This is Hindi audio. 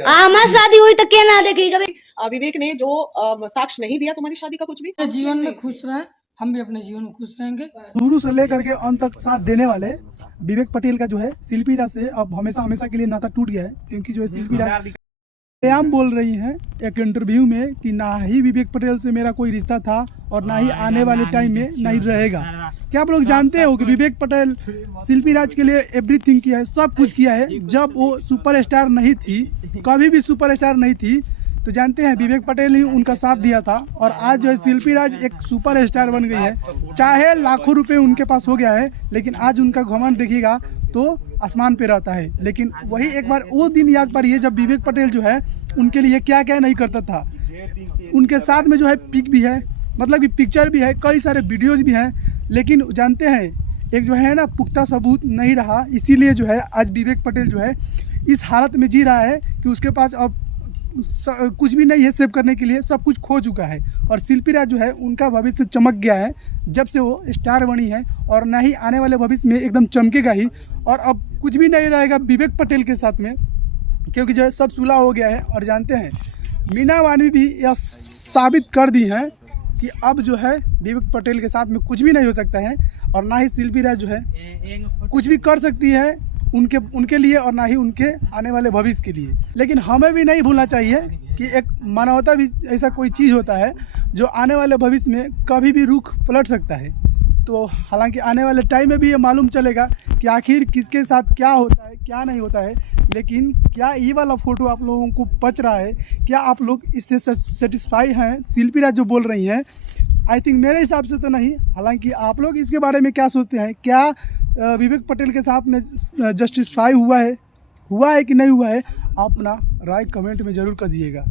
हमारी शादी हुई तो क्या ना देखी जब विवेक ने जो साक्ष्य नहीं दिया तुम्हारी शादी का कुछ भी। जीवन में खुश रहें, हम भी अपने जीवन में खुश रहेंगे। शुरू से लेकर के अंत तक साथ देने वाले विवेक पटेल का जो है शिल्पी राज से अब हमेशा हमेशा के लिए नाता टूट गया है, क्योंकि जो है शिल्पी राज आम बोल रही हैं एक इंटरव्यू में कि ना ही विवेक पटेल से मेरा कोई रिश्ता था और ना ही आने वाले टाइम में नहीं रहेगा। क्या आप लोग जानते हो कि विवेक पटेल शिल्पी राज के लिए एवरीथिंग किया है, सब कुछ किया है। जब वो सुपरस्टार नहीं थी, कभी भी सुपरस्टार नहीं थी, तो जानते हैं विवेक पटेल ही उनका साथ दिया था। और आज जो है शिल्पी राज एक सुपरस्टार बन गई है। चाहे लाखों रुपए उनके पास हो गया है, लेकिन आज उनका घमंड देखिएगा तो आसमान पे रहता है। लेकिन वही एक बार वो दिन याद पड़िए जब विवेक पटेल जो है उनके लिए क्या क्या नहीं करता था। उनके साथ में जो है पिक भी है, मतलब कि पिक्चर भी है, कई सारे वीडियोज भी हैं। लेकिन जानते हैं एक जो है ना पुख्ता सबूत नहीं रहा, इसीलिए जो है आज विवेक पटेल जो है इस हालत में जी रहा है कि उसके पास अब कुछ भी नहीं है सेव करने के लिए, सब कुछ खो चुका है। और शिल्पी राज जो है उनका भविष्य चमक गया है जब से वो स्टार बनी है, और ना ही आने वाले भविष्य में एकदम चमकेगा ही। और अब कुछ भी नहीं रहेगा विवेक पटेल के साथ में, क्योंकि जो है सब सुलह हो गया है। और जानते हैं मीना वानी भी यह साबित कर दी है कि अब जो है विवेक पटेल के साथ में कुछ भी नहीं हो सकता है, और ना ही शिल्पी राज जो है कुछ भी कर सकती है उनके लिए, और ना ही उनके आने वाले भविष्य के लिए। लेकिन हमें भी नहीं भूलना चाहिए कि एक मानवता भी ऐसा कोई चीज़ होता है जो आने वाले भविष्य में कभी भी रुख पलट सकता है। तो हालांकि आने वाले टाइम में भी ये मालूम चलेगा कि आखिर किसके साथ क्या होता है क्या नहीं होता है। लेकिन क्या ये वाला फ़ोटो आप लोगों को पच रहा है? क्या आप लोग इससे सेटिस्फाई हैं? शिल्पी राज जो बोल रही हैं, आई थिंक मेरे हिसाब से तो नहीं। हालांकि आप लोग इसके बारे में क्या सोचते हैं? क्या विवेक पटेल के साथ में जस्टिफाई हुआ है कि नहीं हुआ है? आप अपना राय कमेंट में ज़रूर कर दीजिएगा।